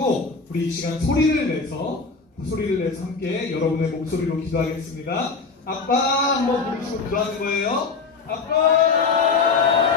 또 우리 이 시간 소리를 내서 함께 여러분의 목소리로 기도하겠습니다. 아빠 한번 부르시고 기도하는 거예요. 아빠!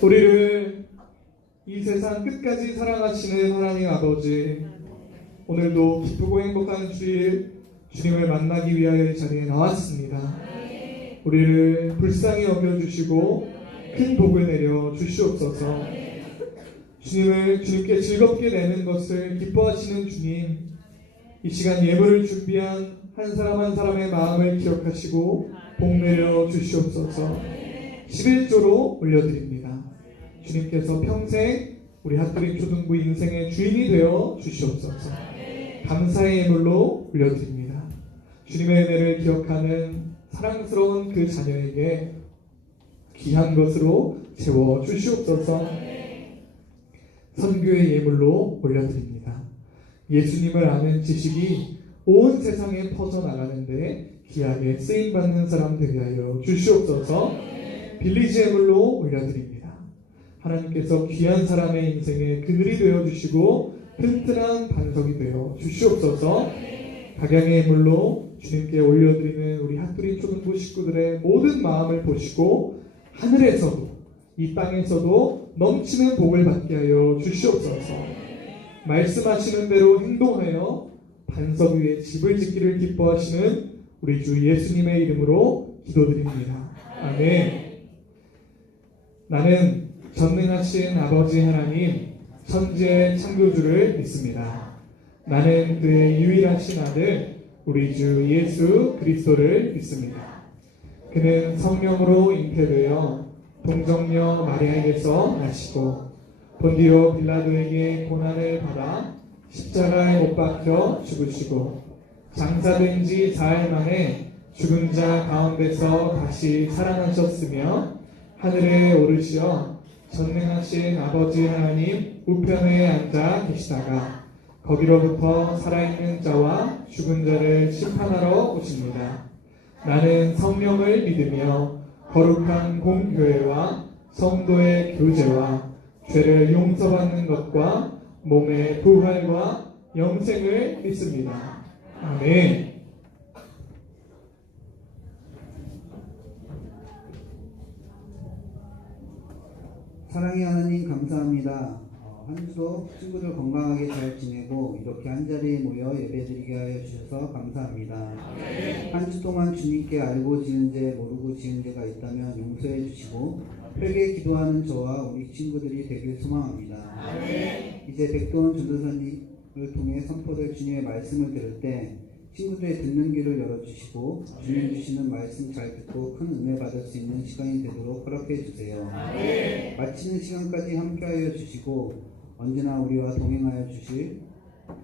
우리를 이 세상 끝까지 사랑하시는 하나님 아버지, 오늘도 기쁘고 행복한 주일 주님을 만나기 위하여 이 자리에 나왔습니다. 우리를 불쌍히 여겨주시고 큰 복을 내려 주시옵소서. 주님께 즐겁게 내는 것을 기뻐하시는 주님, 이 시간 예물을 준비한 한 사람 한 사람의 마음을 기억하시고 복 내려 주시옵소서. 11조로 올려드립니다. 주님께서 평생 우리 핫도리 초등부 인생의 주인이 되어 주시옵소서. 감사의 예물로 올려드립니다. 주님의 은혜를 기억하는 사랑스러운 그 자녀에게 귀한 것으로 채워 주시옵소서. 선교의 예물로 올려드립니다. 예수님을 아는 지식이 온 세상에 퍼져나가는데 귀하게 쓰임받는 사람 되게 하여 주시옵소서. 빌리지 예물로 올려드립니다. 하나님께서 귀한 사람의 인생에 그늘이 되어주시고 튼튼한 반석이 되어 주시옵소서. 각양의 예물로 주님께 올려드리는 우리 핫도리 초등부 식구들의 모든 마음을 보시고 하늘에서도 이 땅에서도 넘치는 복을 받게 하여 주시옵소서. 말씀하시는 대로 행동하여 반석 위에 집을 짓기를 기뻐하시는 우리 주 예수님의 이름으로 기도드립니다. 아멘. 나는 전능하신 아버지 하나님, 천지의 창조주를 믿습니다. 나는 그의 유일하신 아들 우리 주 예수 그리스도를 믿습니다. 그는 성령으로 잉태되어 동정녀 마리아에게서 나시고 본디오 빌라도에게 고난을 받아 십자가에 못 박혀 죽으시고 장사된 지 4일 만에 죽은 자 가운데서 다시 살아나셨으며 하늘에 오르시어 전능하신 아버지 하나님 우편에 앉아 계시다가 거기로부터 살아있는 자와 죽은 자를 심판하러 오십니다. 나는 성령을 믿으며 거룩한 공교회와 성도의 교제와 죄를 용서받는 것과 몸의 부활과 영생을 믿습니다. 아멘. 사랑의 하나님 감사합니다. 한 주도 친구들 건강하게 잘 지내고 이렇게 한자리에 모여 예배드리게 하여 주셔서 감사합니다. 한 주 동안 주님께 알고 지은 죄 모르고 지은 죄가 있다면 용서해 주시고 회개 기도하는 저와 우리 친구들이 되길 소망합니다. 이제 백도원 전도사님을 통해 선포될 주님의 말씀을 들을 때 친구들의 듣는 귀를 열어주시고 주님 주시는 말씀 잘 듣고 큰 은혜 받을 수 있는 시간이 되도록 허락해 주세요. 마치는 시간까지 함께하여 주시고 언제나 우리와 동행하여 주실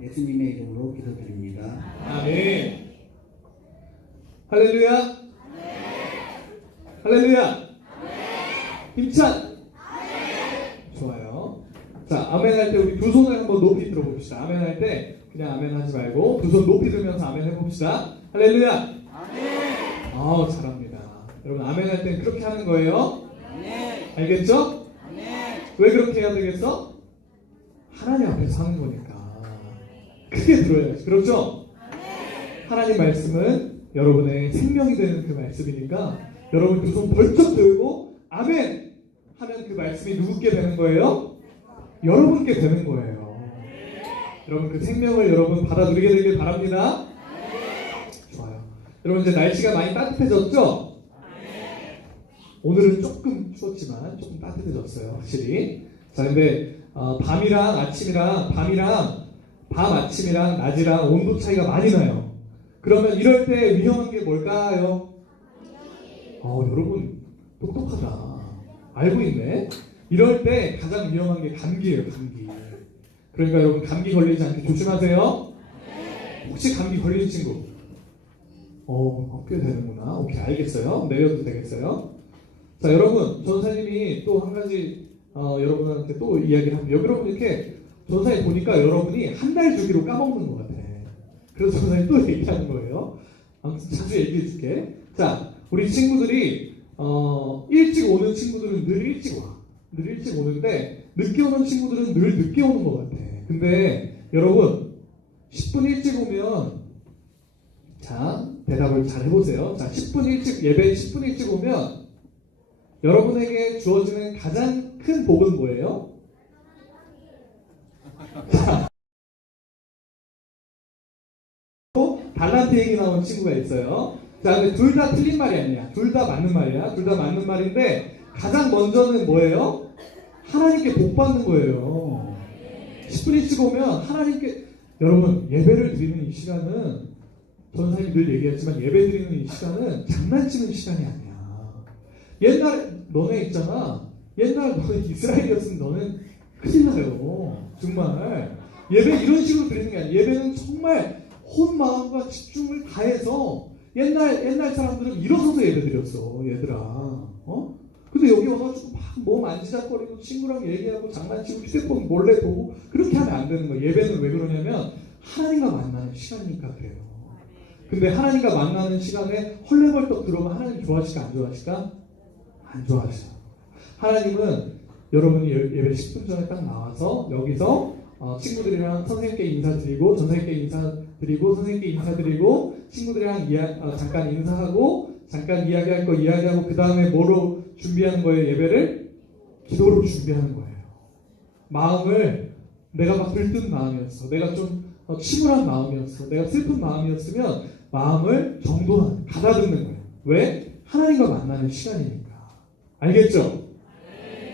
예수님의 이름으로 기도드립니다. 아멘. 할렐루야. 할렐루야. 힘찬. 좋아요. 자, 아멘 할 때 우리 두 손을 한번 높이 들어봅시다. 아멘 할 때 그냥 아멘 하지 말고 두 손 높이 들면서 아멘 해봅시다. 할렐루야. 아멘. 잘합니다. 여러분 아멘 할 땐 그렇게 하는 거예요. 아멘. 알겠죠? 아멘. 왜 그렇게 해야 되겠어? 하나님 앞에서 하는 거니까 크게 들어야지. 그렇죠? 아멘. 하나님 말씀은 여러분의 생명이 되는 그 말씀이니까 여러분 두 손 벌쩍 들고 아멘 하면 그 말씀이 누구께 되는 거예요? 여러분께 되는 거예요. 여러분 그 생명을 여러분 받아 누리게 되길 바랍니다. 좋아요. 여러분 이제 날씨가 많이 따뜻해졌죠? 오늘은 조금 추웠지만 조금 따뜻해졌어요, 확실히. 자, 근데 밤 아침이랑 낮이랑 온도 차이가 많이 나요. 그러면 이럴 때 위험한 게 뭘까요? 여러분 똑똑하다. 알고 있네. 이럴 때 가장 위험한 게 감기예요, 감기. 그러니까 여러분 감기 걸리지 않게 조심하세요. 혹시 감기 걸린 친구? 꽤 되는구나. 오케이, 알겠어요. 내려도 되겠어요. 자, 여러분, 전사님이 또 한 가지 여러분한테 또 이야기를 합니다. 여러분 이렇게 전사님 보니까 여러분이 한 달 주기로 까먹는 것 같아. 그래서 전사님 또 얘기하는 거예요. 아무튼 자주 얘기해 줄게. 자, 우리 친구들이 일찍 오는 친구들은 늘 일찍 와. 늘 일찍 오는데 늦게 오는 친구들은 늘 늦게 오는 것 같아. 근데 여러분 10분 일찍 오면 자, 대답을 잘 해보세요. 자, 10분 일찍 예배 10분 일찍 오면 여러분에게 주어지는 가장 큰 복은 뭐예요? 또 달란트 얘기 나온 친구가 있어요. 자, 근데 둘 다 틀린 말이 아니야. 둘 다 맞는 말이야. 둘 다 맞는 말인데 가장 먼저는 뭐예요? 하나님께 복 받는 거예요. 10분 일찍 오면 하나님께 여러분 예배를 드리는 이 시간은 전사님이 늘 얘기했지만 예배 드리는 이 시간은 장난치는 시간이 아니야. 옛날에 너네 있잖아. 옛날 너네 이스라엘이었으면 너는 큰일 나요. 정말 예배 이런 식으로 드리는 게 아니야. 예배는 정말 혼 마음과 집중을 다해서 옛날 사람들은 일어서서 예배 드렸어, 얘들아. 근데 여기 와가지고 막 뭐 만지작거리고 친구랑 얘기하고 장난치고 휴대폰 몰래 보고 그렇게 하면 안 되는 거야. 예배는 왜 그러냐면 하나님과 만나는 시간이니까 그래요. 근데 하나님과 만나는 시간에 헐레벌떡 들어오면 하나님 좋아하실까 안 좋아하실까? 안 좋아하셔요. 하나님은 여러분이 예배 10분 전에 딱 나와서 여기서 친구들이랑 선생님께 인사드리고 전사님께 인사드리고 선생님께 인사드리고 친구들이랑 잠깐 인사하고 잠깐 이야기할 거 이야기하고 그 다음에 뭐로 준비하는 거예요? 예배를? 기도로 준비하는 거예요. 마음을 내가 막 들뜬 마음이었어. 내가 좀 침울한 마음이었어. 내가 슬픈 마음이었으면 마음을 정돈하는, 가다듬는 거예요. 왜? 하나님과 만나는 시간이니까. 알겠죠?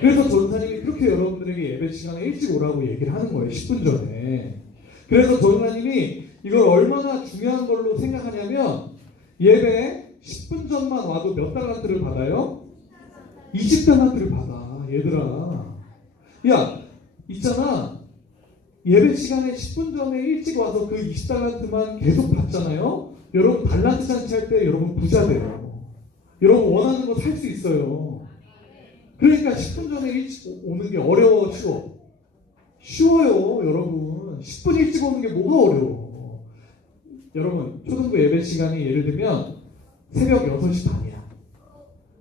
그래서 전사님이 그렇게 여러분들에게 예배 시간에 일찍 오라고 얘기를 하는 거예요. 10분 전에. 그래서 전사님이 이걸 얼마나 중요한 걸로 생각하냐면 예배 10분 전만 와도 몇 달란트를 받아요? 20달란트를 받아. 얘들아. 야, 있잖아. 예배 시간에 10분 전에 일찍 와서 그 20달란트만 계속 받잖아요. 여러분 달란트 잔치 할 때 여러분 부자 돼요. 여러분 원하는 거 살 수 있어요. 그러니까 10분 전에 일찍 오는 게 어려워, 쉬워? 쉬워요, 여러분. 10분 일찍 오는 게 뭐가 어려워? 여러분, 초등부 예배 시간이 예를 들면 새벽 6시 반이야.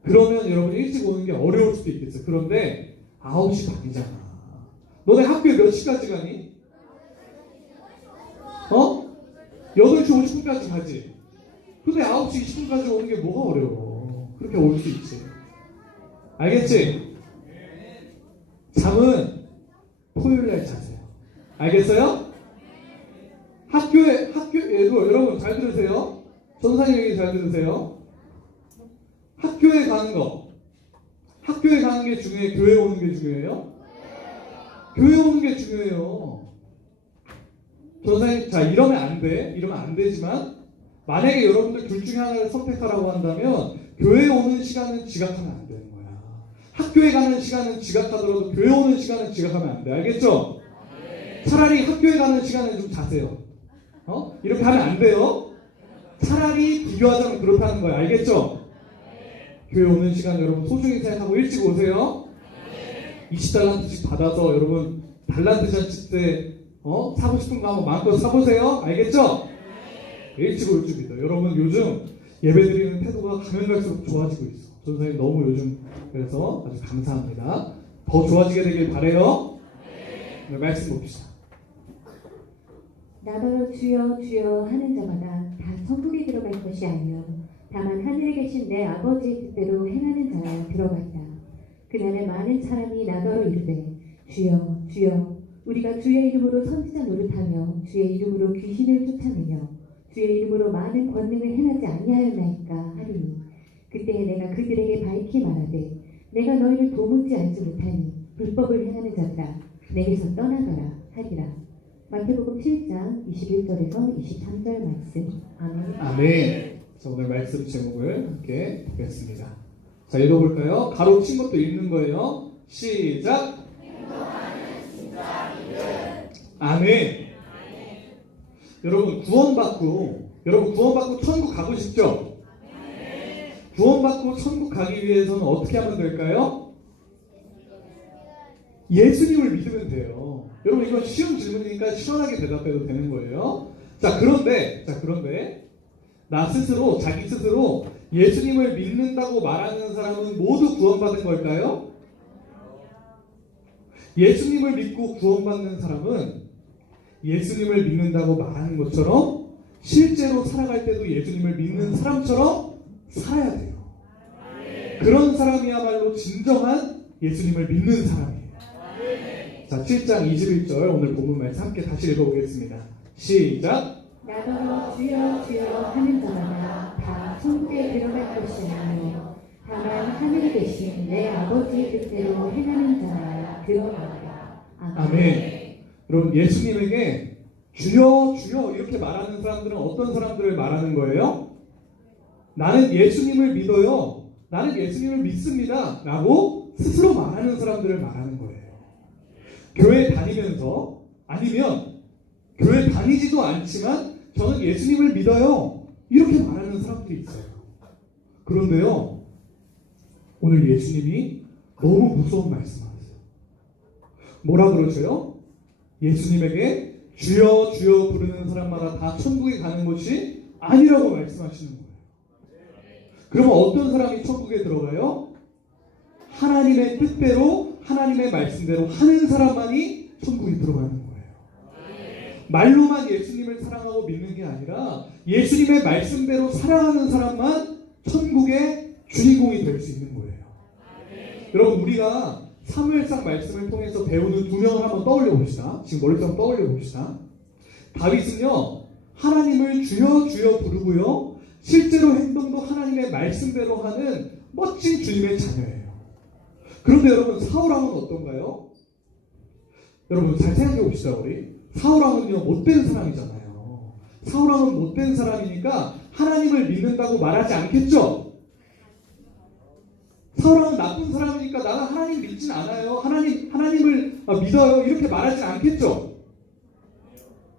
그러면 여러분 일찍 오는 게 어려울 수도 있겠어요. 그런데 9시 반이잖아. 너네 학교에 몇 시까지 가니? 8시 50분까지 가지. 근데 9시 20분까지 오는 게 뭐가 어려워? 그렇게 올 수 있지. 알겠지? 잠은 토요일날 자세요. 알겠어요? 학교에도 여러분 잘 들으세요. 전사님 얘기 잘 들으세요. 학교에 가는 게 중요해? 교회 오는 게 중요해요? 교회 오는 게 중요해요. 전사님, 자, 이러면 안 돼. 이러면 안 되지만, 만약에 여러분들 둘 중에 하나를 선택하라고 한다면, 교회 오는 시간은 지각하면 안 되는 거야. 학교에 가는 시간은 지각하더라도, 교회 오는 시간은 지각하면 안 돼. 알겠죠? 차라리 학교에 가는 시간에 좀 자세요. 이렇게 하면 안 돼요. 차라리 비교하자면 그렇게 하는 거야. 알겠죠? 교회 오는 시간 여러분 소중히 생각하고 일찍 오세요. 20달란트씩 받아서 여러분 달란트 잔치 때 사고 싶은 거 한번 마음껏 사보세요. 알겠죠? 일찍 올 줄 믿어. 여러분 요즘 예배드리는 태도가 가면 갈수록 좋아지고 있어. 전사님 너무 요즘 그래서 아주 감사합니다. 더 좋아지게 되길 바래요. 네, 말씀 봅시다. 나더러 주여 주여 하는 자마다 다 천국에 들어갈 것이 아니요 다만 하늘에 계신 내 아버지의 뜻대로 행하는 자라 들어간다. 그날에 많은 사람이 나더러 이르되 주여 주여 우리가 주의 이름으로 선지자 노릇하며 주의 이름으로 귀신을 쫓아내며 주의 이름으로 많은 권능을 행하지 아니하였나이까 하리니 그때에 내가 그들에게 밝히 말하되 내가 너희를 도무지 알지 못하니 불법을 행하는 자들아 내게서 떠나가라 하리라. 마태복음 7장 21절에서 23절 말씀. 아멘. 아멘. 자, 오늘 말씀 제목을 함께 보겠습니다. 자, 읽어볼까요? 가로친 것도 읽는 거예요. 시작. 아멘. 여러분 구원받고 천국 가고 싶죠? 구원받고 천국 가기 위해서는 어떻게 하면 될까요? 예수님을 믿으면 돼요. 여러분 이건 쉬운 질문이니까 시원하게 대답해도 되는 거예요. 자 그런데 자기 스스로 예수님을 믿는다고 말하는 사람은 모두 구원받은 걸까요? 예수님을 믿고 구원받는 사람은 예수님을 믿는다고 말하는 것처럼 실제로 살아갈 때도 예수님을 믿는 사람처럼 살아야 돼요. 그런 사람이야말로 진정한 예수님을 믿는 사람이에요. 자, 7장 21절 오늘 본문 말씀 함께 다시 읽어보겠습니다. 시작. 나더러 주여 주여 하는 자마다 다 천국에 들어갈 것이 아니요 다만 하늘에 계신 내 아버지의 뜻대로 행하는 자마다 들어가리라. 아멘. 여러분 예수님에게 주여 주여 이렇게 말하는 사람들은 어떤 사람들을 말하는 거예요? 나는 예수님을 믿어요. 나는 예수님을 믿습니다. 라고 스스로 말하는 사람들을 말하는 거예요. 교회 다니면서 아니면 교회 다니지도 않지만 저는 예수님을 믿어요. 이렇게 말하는 사람들이 있어요. 그런데요. 오늘 예수님이 너무 무서운 말씀하세요. 뭐라 그러세요? 예수님에게 주여 주여 부르는 사람마다 다 천국에 가는 것이 아니라고 말씀하시는 거예요. 그러면 어떤 사람이 천국에 들어가요? 하나님의 뜻대로 하나님의 말씀대로 하는 사람만이 천국에 들어가는 거예요. 말로만 예수님을 사랑하고 믿는 게 아니라 예수님의 말씀대로 살아가는 사람만 천국의 주인공이 될 수 있는 거예요. 여러분 우리가 사무엘상 말씀을 통해서 배우는 두 명을 한번 떠올려 봅시다. 지금 머릿속에 한번 떠올려 봅시다. 다윗은요 하나님을 주여 주여 부르고요 실제로 행동도 하나님의 말씀대로 하는 멋진 주님의 자녀예요. 그런데 여러분 사울왕은 어떤가요? 여러분 잘 생각해 봅시다. 우리 사울왕은요 못된 사람이잖아요. 사울왕은 못된 사람이니까 하나님을 믿는다고 말하지 않겠죠? 사울왕은 나쁜 사람이니까 나는 하나님 믿진 않아요. 하나님을 믿어요. 이렇게 말하진 않겠죠?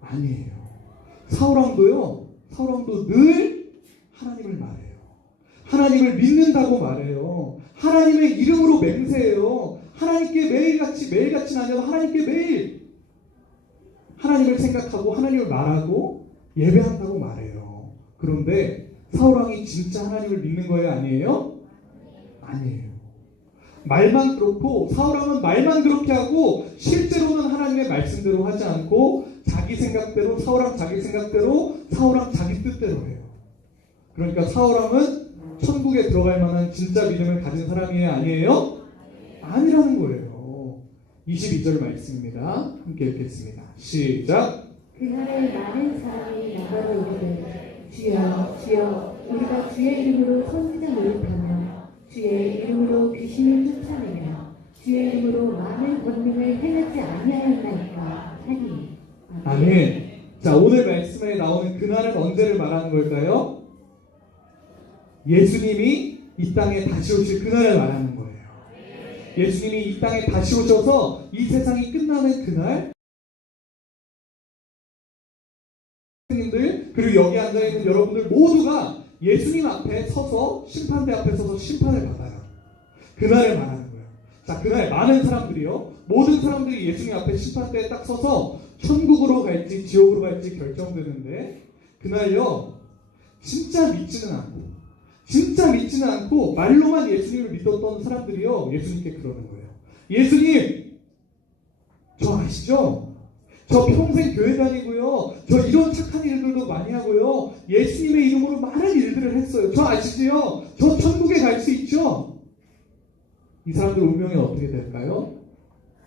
아니에요. 사울왕도 늘 하나님을 말해요. 하나님을 믿는다고 말해요. 하나님의 이름으로 맹세해요. 하나님께 매일같이는 아니어도 하나님께 매일 하나님을 생각하고 하나님을 말하고 예배한다고 말해요. 그런데 사울왕이 진짜 하나님을 믿는 거예요? 아니에요? 아니에요. 말만 그렇고 사울왕은 말만 그렇게 하고 실제로는 하나님의 말씀대로 하지 않고 자기 생각대로 사울왕 자기 생각대로 사울왕 자기 뜻대로 해요. 그러니까 사울왕은 천국에 들어갈 만한 진짜 믿음을 가진 사람이에요? 아니에요? 아니라는 거예요. 22절 말씀입니다. 함께 읽겠습니다. 시작. 그날에 많은 사람이 나더러 이르되 주여 주여 우리가 주의 이름으로 선지자 노릇하며 주의 이름으로 귀신을 쫓아내며 주의 이름으로 많은 권능을 행하지 아니하였나이까 하니. 아멘. 자 오늘 말씀에 나오는 그날은 언제를 말하는 걸까요? 예수님이 이 땅에 다시 오실 그날을 말하는 거예요. 예수님이 이 땅에 다시 오셔서 이 세상이 끝나는 그날 선생님들 그리고 여기 앉아있는 여러분들 모두가 예수님 앞에 서서 심판대 앞에 서서 심판을 받아요. 그날을 말하는 거예요. 자 그날 많은 사람들이요 모든 사람들이 예수님 앞에 심판대에 딱 서서 천국으로 갈지 지옥으로 갈지 결정되는데 그날요 진짜 믿지는 않고 말로만 예수님을 믿었던 사람들이요 예수님께 그러는 거예요. 예수님 저 아시죠? 저 평생 교회 다니고요 저 이런 착한 일들도 많이 하고요 예수님의 이름으로 많은 일들을 했어요. 저 아시지요? 저 천국에 갈 수 있죠? 이 사람들 운명이 어떻게 될까요?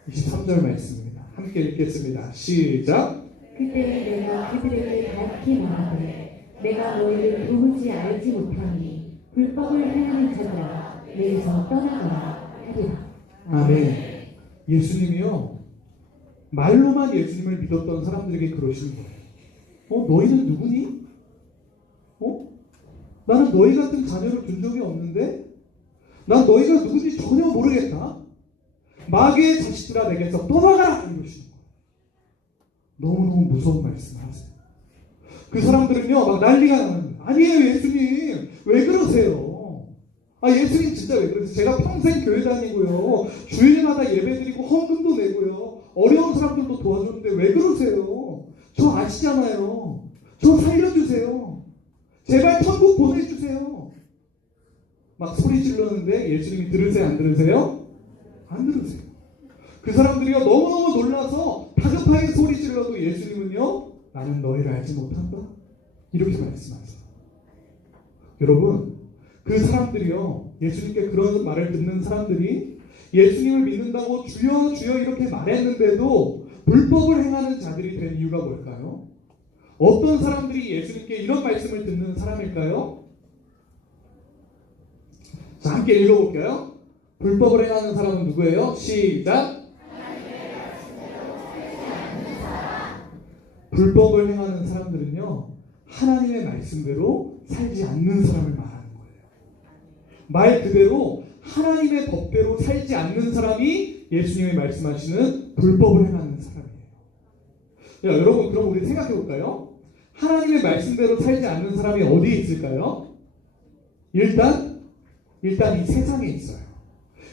23절 말씀입니다. 함께 읽겠습니다. 시작. 그때 내가 그들에게 밝히 말하되 내가 너희를 도무지 알지 못하니 불법을 행하는 자들아 내게서 떠나거라 하리라. 아멘. 예수님이요, 말로만 예수님을 믿었던 사람들에게 그러시는 거예요. 너희는 누구니? 나는 너희 같은 자녀를 둔 적이 없는데? 난 너희가 누군지 전혀 모르겠다. 마귀의 자식들아 내게서 떠나가라! 이러시는 거예요. 너무너무 무서운 말씀을 하세요. 그 사람들은요, 막 난리가 나는 거예요. 아니에요, 예수님. 왜 그러세요? 예수님 진짜 왜 그러세요? 제가 평생 교회 다니고요. 주일마다 예배드리고 헌금도 내고요. 어려운 사람들도 도와줬는데 왜 그러세요? 저 아시잖아요. 저 살려주세요. 제발 천국 보내주세요. 막 소리 지르는데 예수님이 들으세요? 안 들으세요? 안 들으세요. 그 사람들이요, 너무너무 놀라서 다급하게 소리 질러도 예수님은요, 나는 너희를 알지 못한다. 이렇게 말씀하세요. 여러분, 그 사람들이요, 예수님께 그런 말을 듣는 사람들이 예수님을 믿는다고 주여 주여 이렇게 말했는데도 불법을 행하는 자들이 된 이유가 뭘까요? 어떤 사람들이 예수님께 이런 말씀을 듣는 사람일까요? 자, 함께 읽어볼까요? 불법을 행하는 사람은 누구예요? 시작! 불법을 행하는 사람들은요, 하나님의 말씀대로 살지 않는 사람을 말하는 거예요. 말 그대로 하나님의 법대로 살지 않는 사람이 예수님이 말씀하시는 불법을 행하는 사람이에요. 여러분, 그럼 우리 생각해 볼까요? 하나님의 말씀대로 살지 않는 사람이 어디에 있을까요? 일단 이 세상에 있어요.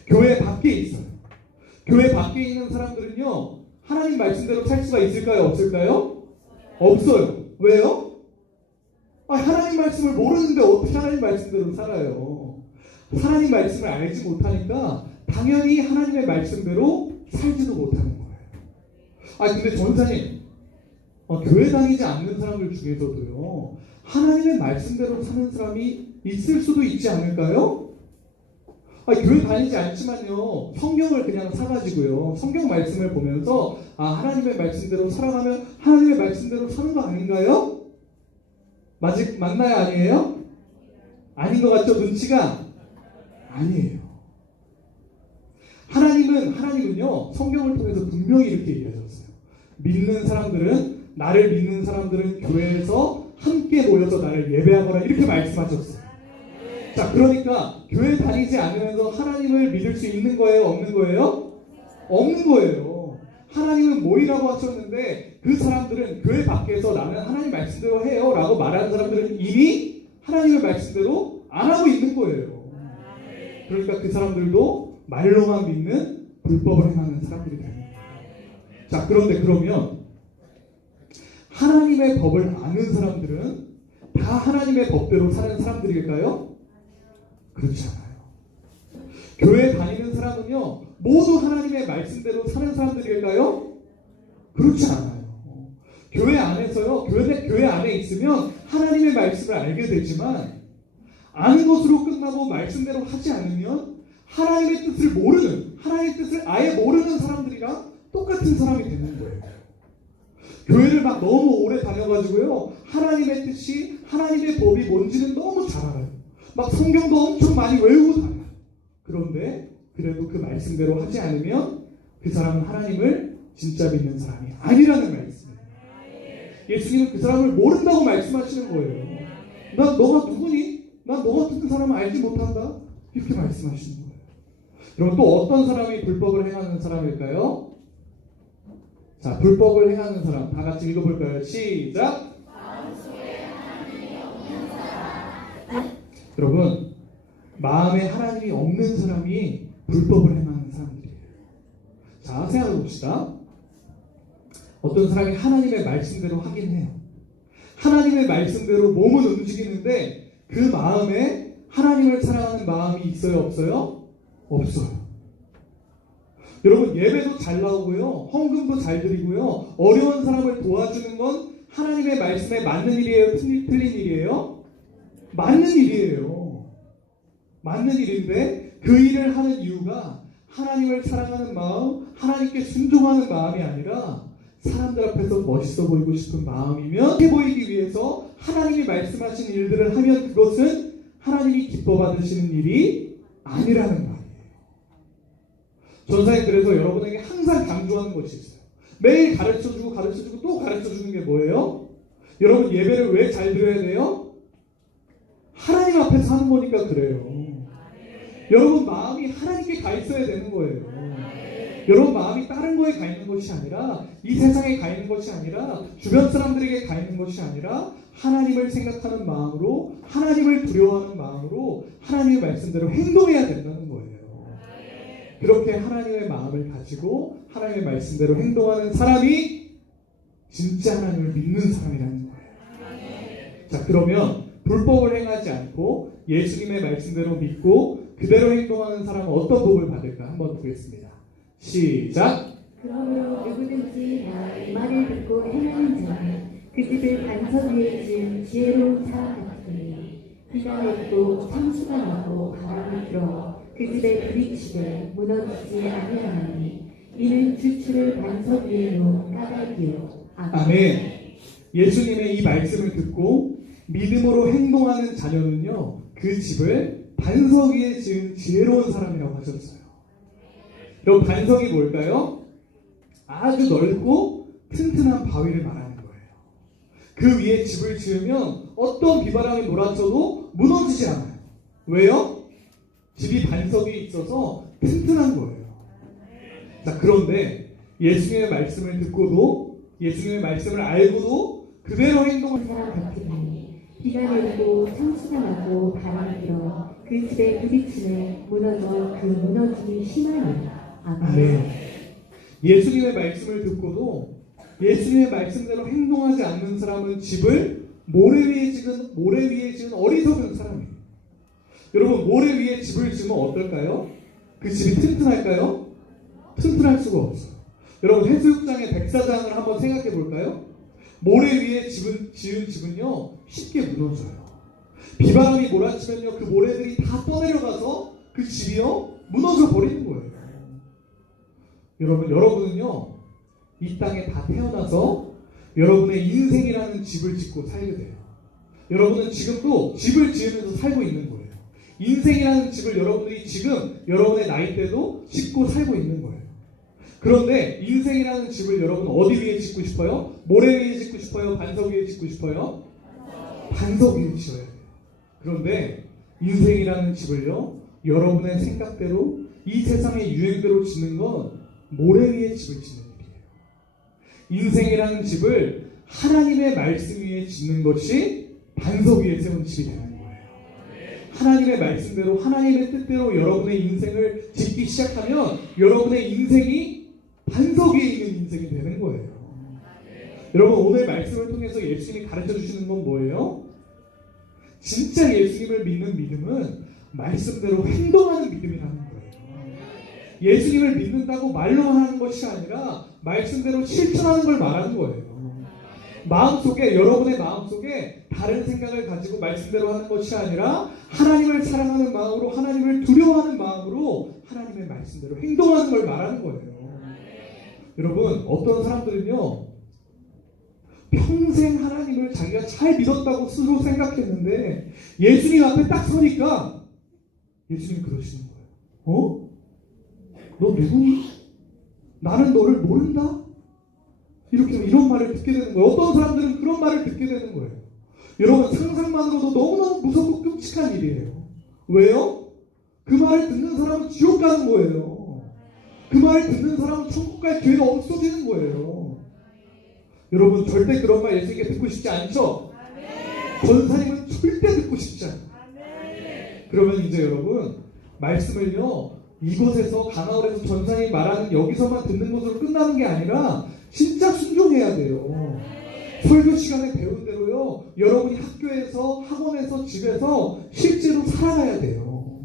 교회 밖에 있어요. 교회 밖에 있는 사람들은요, 하나님 말씀대로 살 수가 있을까요? 없을까요? 없어요. 왜요? 하나님 말씀을 모르는데 어떻게 하나님 말씀대로 살아요? 하나님 말씀을 알지 못하니까 당연히 하나님의 말씀대로 살지도 못하는 거예요. 근데 전사님, 교회 다니지 않는 사람들 중에서도요, 하나님의 말씀대로 사는 사람이 있을 수도 있지 않을까요? 교회 다니지 않지만요, 성경을 그냥 사가지고요, 성경 말씀을 보면서 하나님의 말씀대로 살아가면 하나님의 말씀대로 사는 거 아닌가요? 맞나요? 아니에요? 아닌 것 같죠? 눈치가? 아니에요. 하나님은요, 성경을 통해서 분명히 이렇게 얘기하셨어요. 나를 믿는 사람들은 교회에서 함께 모여서 나를 예배하거라, 이렇게 말씀하셨어요. 자, 그러니까 교회 다니지 않으면서 하나님을 믿을 수 있는 거예요? 없는 거예요? 없는 거예요. 하나님은 모이라고 하셨는데 그 사람들은 교회 밖에서 나는 하나님 말씀대로 해요 라고 말하는 사람들은 이미 하나님의 말씀대로 안 하고 있는 거예요. 그러니까 그 사람들도 말로만 믿는 불법을 행하는 사람들이 되는 거예요. 자, 그런데 그러면 하나님의 법을 아는 사람들은 다 하나님의 법대로 사는 사람들일까요? 그렇지 않아요. 교회 다니는 사람은요, 모두 하나님의 말씀대로 사는 사람들일까요? 그렇지 않아요. 교회 안에서요, 교회 안에 있으면 하나님의 말씀을 알게 되지만 아는 것으로 끝나고 말씀대로 하지 않으면 하나님의 뜻을 아예 모르는 사람들이랑 똑같은 사람이 되는 거예요. 교회를 막 너무 오래 다녀가지고요, 하나님의 뜻이, 하나님의 법이 뭔지는 너무 잘 알아요. 막 성경도 엄청 많이 외우고 다녀요. 그런데 그래도 그 말씀대로 하지 않으면 그 사람은 하나님을 진짜 믿는 사람이 아니라는 말씀이에요. 예수님은 그 사람을 모른다고 말씀하시는 거예요. 난 너가 누구니? 난 너 같은 사람을 알지 못한다. 이렇게 말씀하시는 거예요. 여러분, 또 어떤 사람이 불법을 행하는 사람일까요? 자, 불법을 행하는 사람 다 같이 읽어볼까요? 시작! 여러분, 마음에 하나님이 없는 사람이 불법을 행하는 사람들이에요. 자, 생각해 봅시다. 어떤 사람이 하나님의 말씀대로 하긴 해요. 하나님의 말씀대로 몸은 움직이는데 그 마음에 하나님을 사랑하는 마음이 있어요? 없어요? 없어요. 여러분, 예배도 잘 나오고요, 헌금도 잘 드리고요, 어려운 사람을 도와주는 건 하나님의 말씀에 맞는 일이에요? 틀린 일이에요? 맞는 일이에요. 맞는 일인데 그 일을 하는 이유가 하나님을 사랑하는 마음, 하나님께 순종하는 마음이 아니라 사람들 앞에서 멋있어 보이고 싶은 마음이면 해 보이기 위해서 하나님이 말씀하신 일들을 하면 그것은 하나님이 기뻐 받으시는 일이 아니라는 말이에요. 전사님 그래서 여러분에게 항상 강조하는 것이 있어요. 매일 가르쳐주고 또 가르쳐주는 게 뭐예요? 여러분 예배를 왜 잘 드려야 돼요? 하나님 앞에서 하는 거니까 그래요. 여러분 마음이 하나님께 가 있어야 되는 거예요. 여러분 마음이 다른 거에 가 있는 것이 아니라 이 세상에 가 있는 것이 아니라 주변 사람들에게 가 있는 것이 아니라 하나님을 생각하는 마음으로 하나님을 두려워하는 마음으로 하나님의 말씀대로 행동해야 된다는 거예요. 그렇게 하나님의 마음을 가지고 하나님의 말씀대로 행동하는 사람이 진짜 하나님을 믿는 사람이라는 거예요. 자, 그러면 불법을 행하지 않고 예수님의 말씀대로 믿고 그대로 행동하는 사람은 어떤 복을 받을까 한번 보겠습니다. 시작. 그러므로 누구든지 나의 말을 듣고 행하는 자는 그 집을 반석 위에 지은 지혜로운 사람 같으니 비가 내리고 창수가 나고 바람이 불어 그 집에 부딪히되 무너지지 아니하나니 이는 주추를 반석 위에 놓은 까닭이요. 아멘. 예수님의 이 말씀을 듣고 믿음으로 행동하는 자녀는요, 그 집을 반석 위에 지은 지혜로운 사람이라고 하셨어요. 그럼 반석이 뭘까요? 아주 넓고 튼튼한 바위를 말하는 거예요. 그 위에 집을 지으면 어떤 비바람이 몰아쳐도 무너지지 않아요. 왜요? 집이 반석이 있어서 튼튼한 거예요. 자, 그런데 예수님의 말씀을 듣고도 예수님의 말씀을 알고도 그대로 행동하는 사람 같으니 비가 내리고 창수가 나고 바람이 불어 그 집에 부딪히네 무너져 그 무너짐이 심하니. 아멘. 예수님의 말씀을 듣고도 예수님의 말씀대로 행동하지 않는 사람은 집을 모래 위에 지은 어리석은 사람이에요. 여러분 모래 위에 집을 지으면 어떨까요? 그 집이 튼튼할까요? 튼튼할 수가 없어요. 여러분 해수욕장의 백사장을 한번 생각해 볼까요? 모래 위에 지은 집은요 쉽게 무너져요. 비바람이 몰아치면요 그 모래들이 다 떠내려가서 그 집이요 무너져 버리는 거예요. 여러분은요 이 땅에 다 태어나서 여러분의 인생이라는 집을 짓고 살게 돼요. 여러분은 지금도 집을 지으면서 살고 있는 거예요. 인생이라는 집을 여러분들이 지금 여러분의 나이 때도 짓고 살고 있는 거예요. 그런데 인생이라는 집을 여러분 어디 위에 짓고 싶어요? 모래 위에 짓고 싶어요? 반석 위에 짓고 싶어요? 반석 위에 지어야 돼요. 그런데 인생이라는 집을요 여러분의 생각대로 이 세상의 유행대로 짓는 건 모래 위에 집을 짓는 일이에요. 인생이라는 집을 하나님의 말씀 위에 짓는 것이 반석 위에 세운 집이 되는 거예요. 하나님의 말씀대로 하나님의 뜻대로 여러분의 인생을 짓기 시작하면 여러분의 인생이 반석 위에 있는 인생이 되는 거예요. 여러분 오늘 말씀을 통해서 예수님이 가르쳐 주시는 건 뭐예요? 진짜 예수님을 믿는 믿음은 말씀대로 행동하는 믿음이라는 거예요. 예수님을 믿는다고 말로만 하는 것이 아니라 말씀대로 실천하는 걸 말하는 거예요. 여러분의 마음속에 다른 생각을 가지고 말씀대로 하는 것이 아니라 하나님을 사랑하는 마음으로 하나님을 두려워하는 마음으로 하나님의 말씀대로 행동하는 걸 말하는 거예요. 여러분 어떤 사람들은요 평생 하나님을 자기가 잘 믿었다고 스스로 생각했는데 예수님 앞에 딱 서니까 예수님 그러시는 거예요. 너 누구니? 나는 너를 모른다? 이런 말을 듣게 되는 거예요. 어떤 사람들은 그런 말을 듣게 되는 거예요. 여러분 상상만으로도 너무너무 무섭고 끔찍한 일이에요. 왜요? 그 말을 듣는 사람은 지옥 가는 거예요. 그 말을 듣는 사람은 천국 갈 기회가 없어지는 거예요. 여러분 절대 그런 말 예수님께 듣고 싶지 않죠? 권사님은 절대 듣고 싶지 않아요. 그러면 이제 여러분 말씀을요 이곳에서 가나울에서 전사님이 말하는 여기서만 듣는 것으로 끝나는 게 아니라 진짜 순종해야 돼요. 설교 시간에 배운 대로요 여러분이 학교에서 학원에서 집에서 실제로 살아가야 돼요.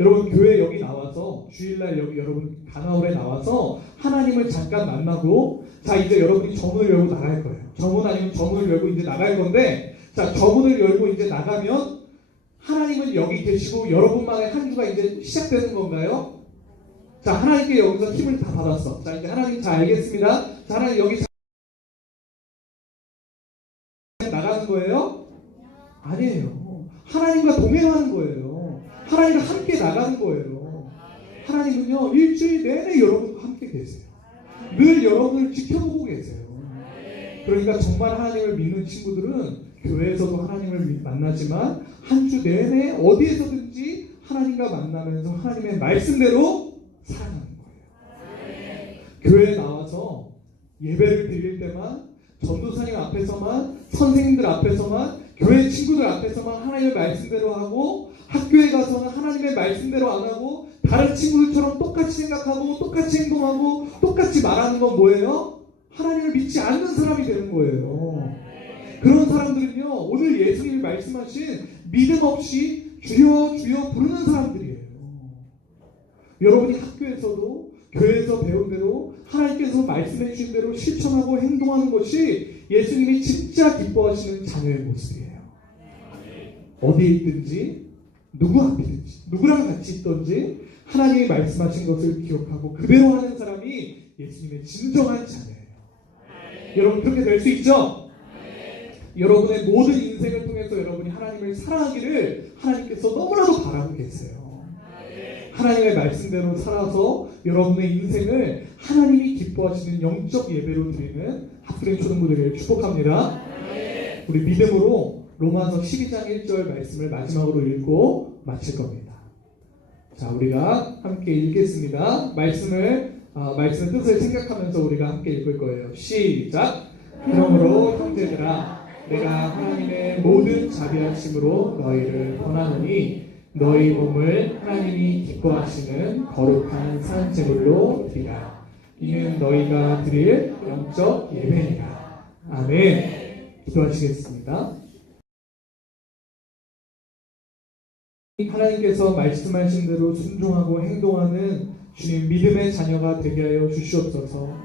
여러분 교회 여기 나와서 주일날 여기 여러분 가나울에 나와서 하나님을 잠깐 만나고 자 이제 여러분이 정문을 열고 나갈 거예요. 정문 아니면 정문을 열고 이제 나갈 건데 자 정문을 열고 이제 나가면 하나님은 여기 계시고 여러분만의 한 주가 이제 시작되는 건가요? 자, 하나님께 여기서 힘을 다 받았어. 자, 이제 하나님 잘 알겠습니다. 자, 하나님 여기 나가는 거예요? 아니에요. 하나님과 동행하는 거예요. 하나님과 함께 나가는 거예요. 하나님은요, 일주일 내내 여러분과 함께 계세요. 늘 여러분을 지켜보고 계세요. 그러니까 정말 하나님을 믿는 친구들은 교회에서도 하나님을 만나지만 한 주 내내 어디에서든지 하나님과 만나면서 하나님의 말씀대로 살아가는 거예요. 교회에 나와서 예배를 드릴 때만 전도사님 앞에서만 선생님들 앞에서만 교회 친구들 앞에서만 하나님의 말씀대로 하고 학교에 가서는 하나님의 말씀대로 안 하고 다른 친구들처럼 똑같이 생각하고 똑같이 행동하고 똑같이 말하는 건 뭐예요? 하나님을 믿지 않는 사람이 되는 거예요. 그런 사람들은요, 오늘 예수님이 말씀하신 믿음 없이 주여 주여 부르는 사람들이에요. 여러분이 학교에서도 교회에서 배운 대로 하나님께서 말씀해 주신 대로 실천하고 행동하는 것이 예수님이 진짜 기뻐하시는 자녀의 모습이에요. 어디에 있든지 누구 앞이든지 누구랑 같이 있든지 하나님이 말씀하신 것을 기억하고 그대로 하는 사람이 예수님의 진정한 자녀예요. 여러분 그렇게 될 수 있죠? 여러분의 모든 인생을 통해서 여러분이 하나님을 사랑하기를 하나님께서 너무나도 바라고 계세요. 하나님의 말씀대로 살아서 여러분의 인생을 하나님이 기뻐하시는 영적 예배로 드리는 학부모 초등부들을 축복합니다. 우리 믿음으로 로마서 12장 1절 말씀을 마지막으로 읽고 마칠 겁니다. 자, 우리가 함께 읽겠습니다. 말씀의 뜻을 생각하면서 우리가 함께 읽을 거예요. 시작! 그러므로 형제들아, 내가 하나님의 모든 자비하심으로 너희를 권하노니 너희 몸을 하나님이 기뻐하시는 거룩한 산제물로 드리라. 이는 너희가 드릴 영적 예배니라. 아멘. 기도하시겠습니다. 하나님께서 말씀하신 대로 순종하고 행동하는 주님 믿음의 자녀가 되게 하여 주시옵소서.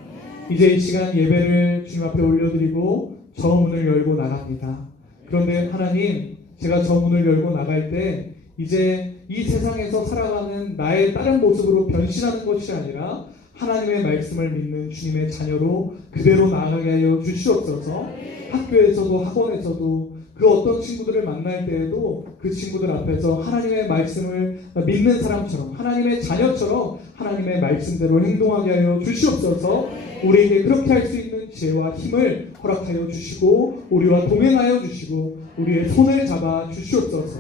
이제 이 시간 예배를 주님 앞에 올려드리고 저 문을 열고 나갑니다. 그런데 하나님, 제가 저 문을 열고 나갈 때 이제 이 세상에서 살아가는 나의 다른 모습으로 변신하는 것이 아니라 하나님의 말씀을 믿는 주님의 자녀로 그대로 나아가게 하여 주시옵소서. 학교에서도 학원에서도 그 어떤 친구들을 만날 때에도 그 친구들 앞에서 하나님의 말씀을 믿는 사람처럼 하나님의 자녀처럼 하나님의 말씀대로 행동하게 하여 주시옵소서. 우리에게 그렇게 할 수 있는 지혜와 힘을 허락하여 주시고 우리와 동행하여 주시고 우리의 손을 잡아 주시옵소서.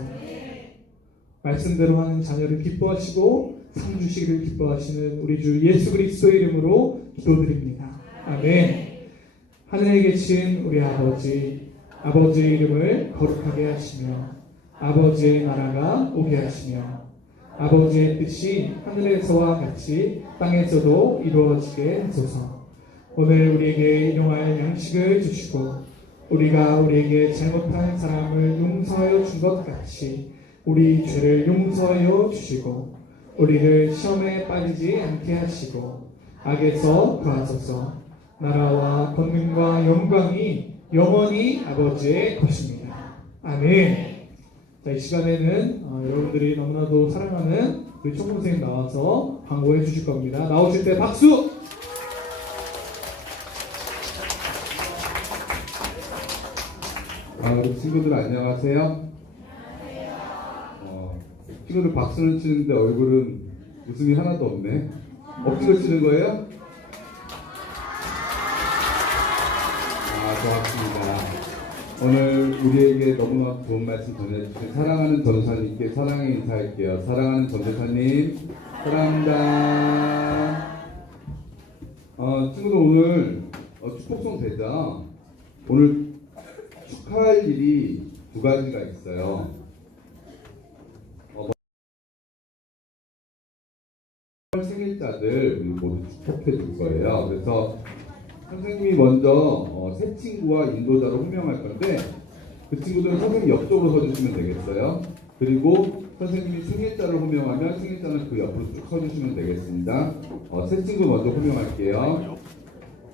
말씀대로 하는 자녀를 기뻐하시고 상 주시기를 기뻐하시는 우리 주 예수 그리스도의 이름으로 기도드립니다. 아멘. 하늘에 계신 우리 아버지의 이름을 거룩하게 하시며 아버지의 나라가 오게 하시며 아버지의 뜻이 하늘에서와 같이 땅에서도 이루어지게 하소서. 오늘 우리에게 일용할 양식을 주시고 우리가 우리에게 잘못한 사람을 용서하여 준 것 같이 우리 죄를 용서하여 주시고 우리를 시험에 빠지지 않게 하시고 악에서 구하소서. 나라와 권능과 영광이 영원히 아버지의 것입니다. 아멘. 자, 이 시간에는 여러분들이 너무나도 사랑하는 우리 총무선생님 나와서 광고해 주실 겁니다. 나오실 때 박수! 우리 친구들 안녕하세요. 친구들 박수를 치는데 얼굴은 웃음이 하나도 없네. 억지로 치는 거예요? 고맙습니다. 오늘 우리에게 너무나 좋은 말씀 전해주신 사랑하는 전도사님께 사랑의 인사할게요. 사랑하는 전도사님, 사랑합니다. 친구들 오늘 축복송 되자. 오늘 축하할 일이 두 가지가 있어요. 생일자들 모두 축복해 줄 거예요. 그래서 선생님이 먼저 새 친구와 인도자로 호명할 건데 그 친구들은 선생님 옆쪽으로 서주시면 되겠어요. 그리고 선생님이 생일자를 호명하면 생일자는 그 옆으로 쭉 서주시면 되겠습니다. 새 친구 먼저 호명할게요.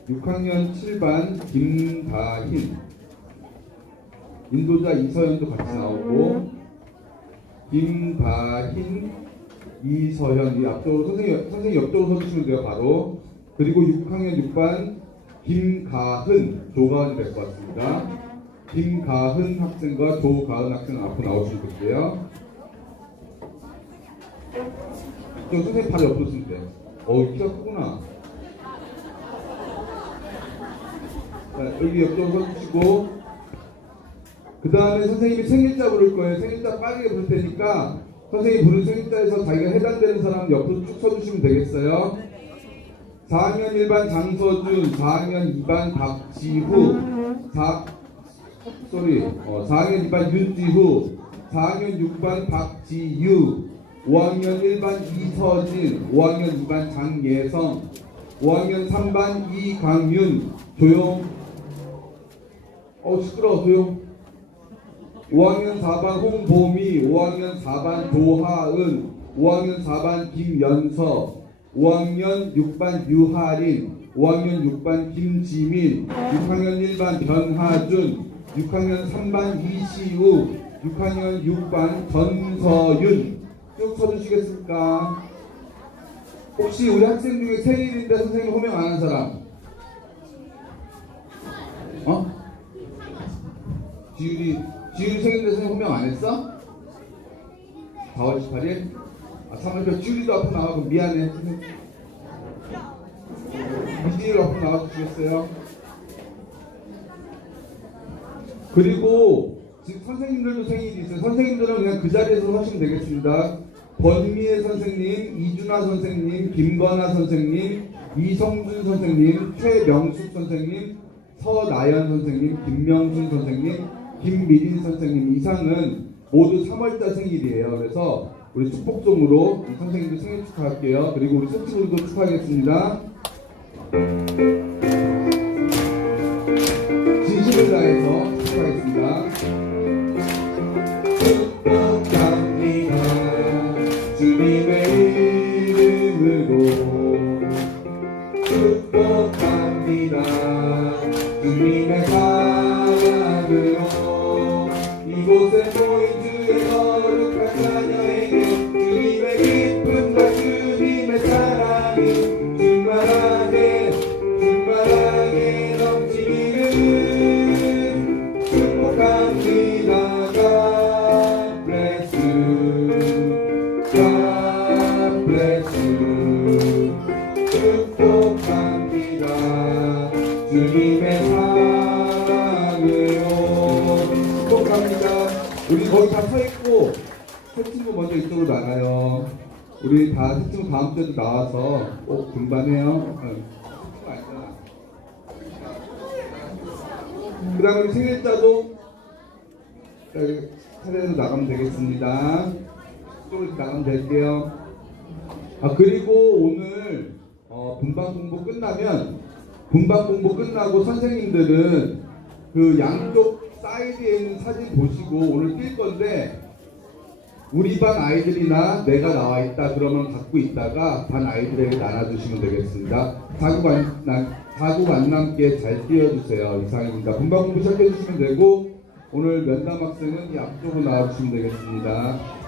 6학년 7반 김다흰, 인도자 이서연도 같이 나오고 김다흰 이서현, 이 앞쪽으로 선생님 옆쪽으로 서주시면 돼요. 바로. 그리고 6학년 6반 김가흔, 조가은이 될 것 같습니다. 김가흔 학생과 조가은 학생 앞으로 나오시면 될게요. 저 선생님 바로 옆으로 쓰면 돼요. 키가 크구나. 자, 여기 옆쪽으로 서주시고, 그 다음에 선생님이 생일자 부를 거예요. 생일자 빠르게 부를 테니까 선생님이 부른 생일자에서 자기가 해당되는 사람 옆으로 쭉 서주시면 되겠어요. 4학년 1반 장서준, 4학년 2반 박지후, 4학년 2반 윤지후, 4학년 6반 박지유, 5학년 1반 이서진, 5학년 2반 장예성, 5학년 3반 이강윤, 조용. 시끄러워, 조용. 5학년 4반 홍보미, 5학년 4반 조하은, 5학년 4반 김연서, 5학년 6반 유하린, 5학년 6반 김지민, 6학년 1반 변하준, 6학년 3반 이시우, 6학년 6반 전서윤. 쭉 서주시겠습니까? 혹시 우리 학생 중에 생일인데 선생님 호명 안 한 사람? 지율이 생일인데 선생님 호명 안 했어? 4월 18일? 3월 지율이도 앞으로 나와. 그럼 미안해. 이지율 앞으로 나와주시겠어요? 그리고 지금 선생님들도 생일이 있어요. 선생님들은 그냥 그 자리에서 하시면 되겠습니다. 권미애 선생님, 이준하 선생님, 김건아 선생님, 이성준 선생님, 최명숙 선생님, 서나연 선생님, 김명순 선생님, 김미린 선생님 이상은 모두 3월달 생일이에요. 그래서 우리 축복송으로 이 선생님들 생일 축하할게요. 그리고 우리 손친구들도 축하하겠습니다. 진심을 다해서 축하하겠습니다. 축복합니다. 주님의 이름으로 축복합니다. 주님의 사랑으로 이곳에 모인 주의 거룩한 자녀에게 주님의 기쁨과 주님의 사랑이 충만하게 넘치기를 축복합니다. God bless you. God bless you. 축복합니다. 주님의 사랑으로 축복합니다. 우리 거기 다 서있고 새 친구 먼저 이쪽으로 나가요. 우리 다 새 친구 다음 주에도 나와서 꼭 분반해요. 친구 아니잖아. 그 다음에 우리 생일자도 차례로 나가면 되겠습니다. 이쪽으로 나가면 될게요. 그리고 오늘 분반 공부 끝나고 선생님들은 그 양쪽 사이드에 있는 사진 보시고 오늘 뛸 건데 우리 반 아이들이나 내가 나와 있다 그러면 갖고 있다가 반 아이들에게 나눠주시면 되겠습니다. 자국 안 남게 잘 띄워주세요. 이상입니다. 분반 공부 시작해 주시면 되고 오늘 면담 학생은 이 앞쪽으로 나와주시면 되겠습니다.